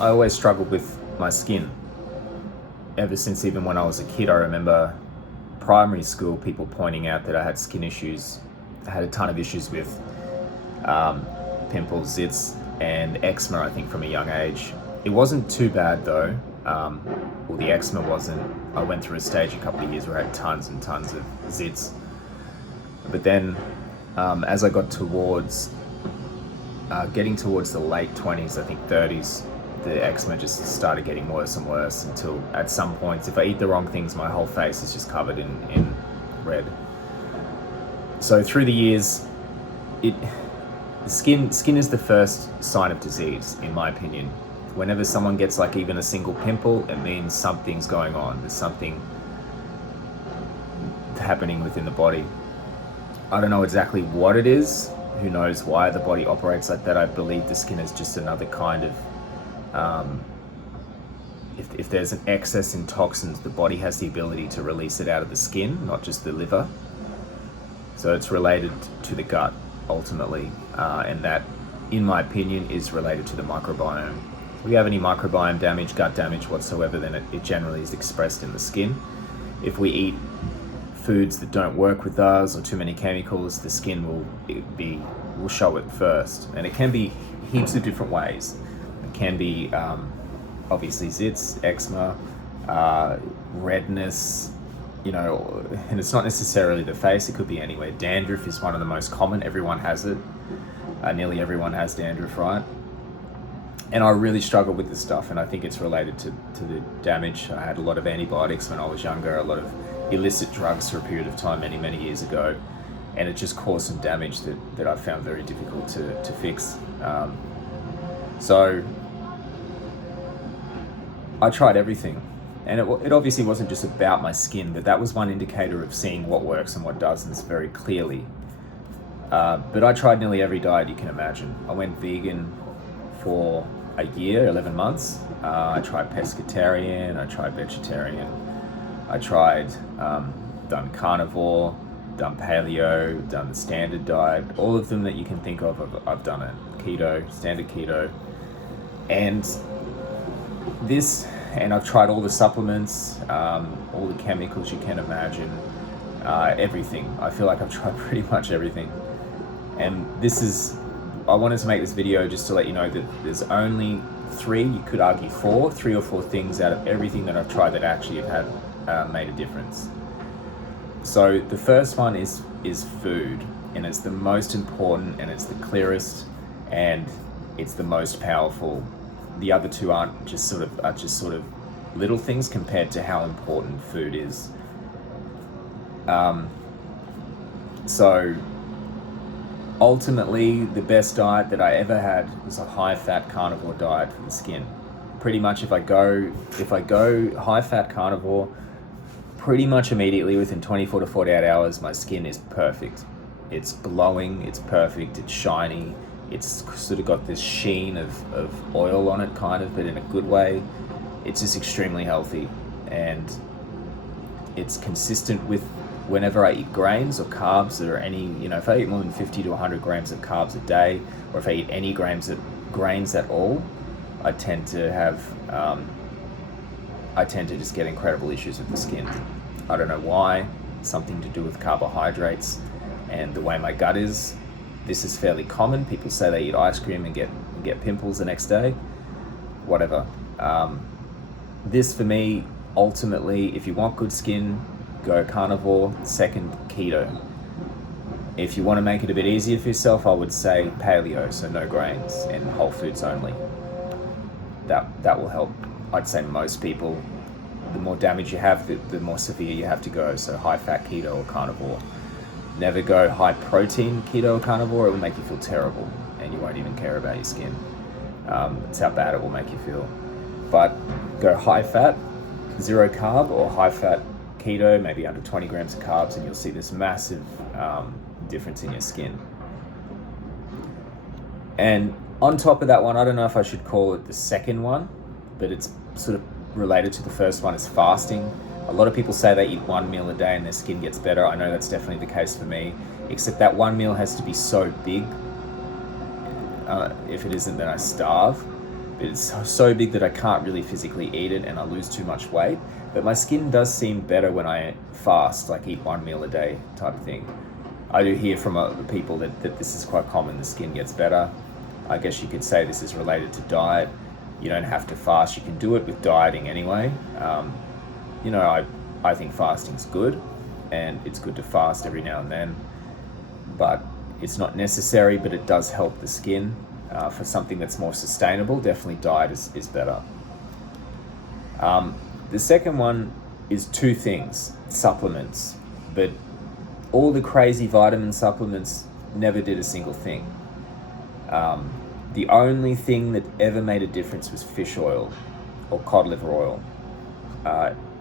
I always struggled with my skin. Ever since even when I was a kid, I remember primary school people pointing out that I had skin issues. I had a ton of issues with um, pimples, zits, and eczema, I think, from a young age. It wasn't too bad though. Well, the eczema wasn't. I went through a stage a couple of years where I had tons and tons of zits. But then, as I got towards getting towards the late 20s, I think 30s, the eczema just started getting worse and worse until at some points, if I eat the wrong things, my whole face is just covered in red. So through the years, it skin is the first sign of disease, in my opinion. Whenever someone gets like even a single pimple, it means something's going on. There's something happening within the body. I don't know exactly what it is. Who knows why the body operates like that? I believe the skin is just another kind of, if there's an excess in toxins, the body has the ability to release it out of the skin, not just the liver. So it's related to the gut ultimately, and that, in my opinion, is related to the microbiome. If we have any microbiome damage, gut damage whatsoever, then it generally is expressed in the skin. If we eat foods that don't work with us or too many chemicals, the skin will show it first, and it can be heaps of different ways. It can be obviously zits, eczema, redness, and it's not necessarily the face. It could be anywhere. Dandruff is one of the most common. Everyone has it. Nearly everyone has dandruff, right? And I really struggle with this stuff, and I think it's related to the damage. I had a lot of antibiotics when I was younger, a lot of illicit drugs for a period of time many years ago, and it just caused some damage that I found very difficult to fix. So I tried everything, and it obviously wasn't just about my skin, but that was one indicator of seeing what works and what doesn't very clearly. But I tried nearly every diet you can imagine. I went vegan for a year, 11 months. I tried pescatarian, I tried vegetarian, I tried done carnivore, done paleo, done the standard diet, all of them that you can think of, I've done it. Keto, standard keto, and I've tried all the supplements, all the chemicals you can imagine, everything. I feel like I've tried pretty much everything. And I wanted to make this video just to let you know that there's only you could argue three or four things out of everything that I've tried that actually have made a difference. So the first one is food, and it's the most important, and it's the clearest, and it's the most powerful. The other two are just sort of little things compared to how important food is. So ultimately, the best diet that I ever had was a high-fat carnivore diet for the skin. Pretty much, if I go high-fat carnivore, pretty much immediately within 24 to 48 hours, my skin is perfect. It's glowing, it's perfect, it's shiny, it's sort of got this sheen of oil on it, kind of, but in a good way. It's just extremely healthy, and it's consistent with whenever I eat grains or carbs or any, if I eat more than 50 to 100 grams of carbs a day, or if I eat any grains at all, I tend to just get incredible issues with the skin. I don't know why. Something to do with carbohydrates and the way my gut is. This is fairly common. People say they eat ice cream and get pimples the next day. Whatever. This for me, ultimately, if you want good skin, go carnivore. Second, keto. If you want to make it a bit easier for yourself, I would say paleo, so no grains and whole foods only. That will help. I'd say most people, the more damage you have, the more severe you have to go. So high fat keto or carnivore. Never go high protein keto or carnivore. It will make you feel terrible, and you won't even care about your skin. It's how bad it will make you feel. But go high fat, zero carb, or high fat keto, maybe under 20 grams of carbs, and you'll see this massive difference in your skin. And on top of that one, I don't know if I should call it the second one, but it's sort of related to the first one, is fasting. A lot of people say they eat one meal a day and their skin gets better. I know that's definitely the case for me, except that one meal has to be so big. If it isn't, then I starve. It's so big that I can't really physically eat it and I lose too much weight. But my skin does seem better when I fast, like eat one meal a day type of thing. I do hear from people that this is quite common, the skin gets better. I guess you could say this is related to diet. You don't have to fast, you can do it with dieting anyway. I think fasting's good, and it's good to fast every now and then, but it's not necessary, but it does help the skin. For something that's more sustainable, definitely diet is better. The second one is two things: supplements. But all the crazy vitamin supplements never did a single thing. The only thing that ever made a difference was fish oil or cod liver oil.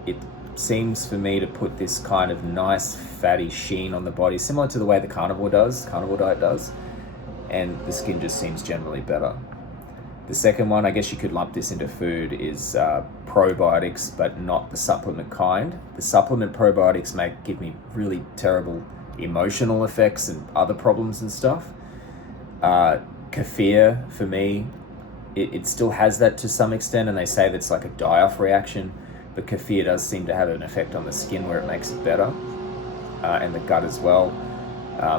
It seems for me to put this kind of nice fatty sheen on the body, similar to the way the carnivore diet does, and the skin just seems generally better. The second one, I guess you could lump this into food, is probiotics, but not the supplement kind. The supplement probiotics give me really terrible emotional effects and other problems and stuff. Kefir, for me, it still has that to some extent, and they say that's like a die-off reaction, but kefir does seem to have an effect on the skin where it makes it better, and the gut as well.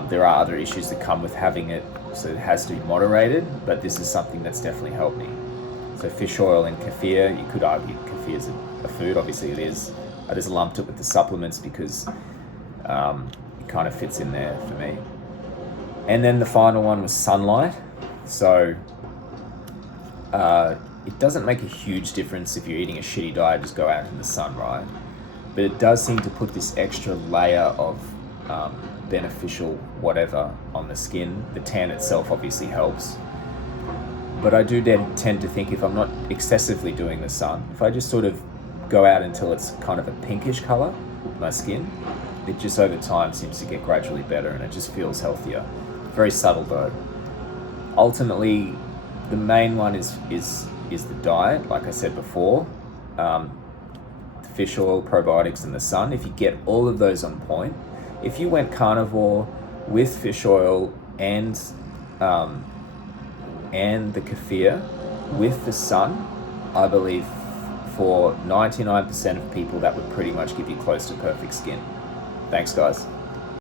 There are other issues that come with having it, so it has to be moderated, but this is something that's definitely helped me. So fish oil and kefir, you could argue kefir is a food, obviously it is. I just lumped it with the supplements because it kind of fits in there for me. And then the final one was sunlight. So it doesn't make a huge difference if you're eating a shitty diet, just go out in the sun, right? But it does seem to put this extra layer of beneficial whatever on the skin. The tan itself obviously helps, but I do tend to think if I'm not excessively doing the sun, if I just sort of go out until it's kind of a pinkish color, my skin, it just over time seems to get gradually better and it just feels healthier. Very subtle though. Ultimately, the main one is the diet, like I said before. Fish oil, probiotics, and the sun. If you get all of those on point, if you went carnivore with fish oil and the kefir with the sun, I believe for 99% of people that would pretty much give you close to perfect skin. Thanks, guys.